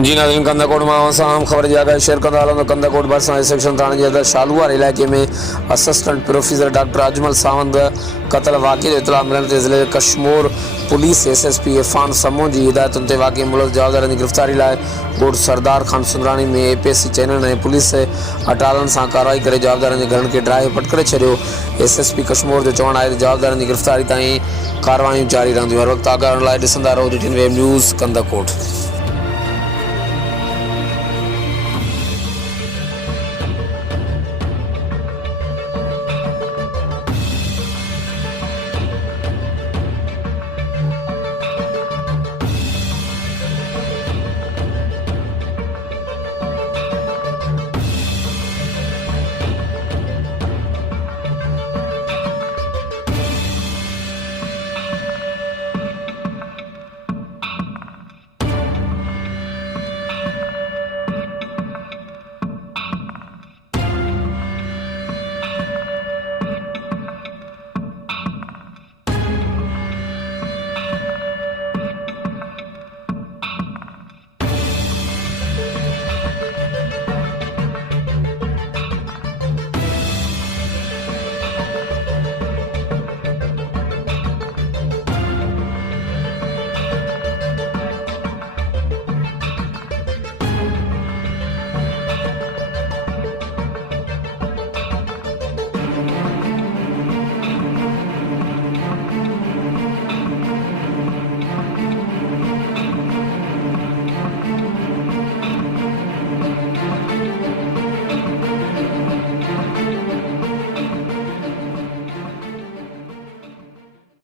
जी नाज़रीन, क़ंधकूट में अहम ख़बर जी आगाही शेयर कंदा हलूं। क़ंधकूट भरिसां सेक्शन थाणे जे अंदरि शालूवार इलाइक़े में असिस्टेंट प्रोफेसर डॉक्टर अजमल सावंद क़तल वाक़िए जो इतला मिलण ते ज़िले कश्मीर पुलिस SSP इरफान समूह जी हिदायतुनि ते वाक़ई मलूज़ जवाबदारनि जी गिरफ़्तारी लाइ ॻोठ सरदार खान सुंदराणी में APSC चैनल ऐं पुलिस अटालनि सां कारवाई करे जवाबदारनि जे घरनि खे ड्राइव पट करे छॾियो। SSP कश्मीर जो चवणु आहे त जवाबदारनि जी गिरफ़्तारी ताईं कारवायूं जारी रहंदियूं। हर वक़्तु आगाह लाइ ॾिसंदा रहो DTN वेब न्यूज़ क़ंधकूट।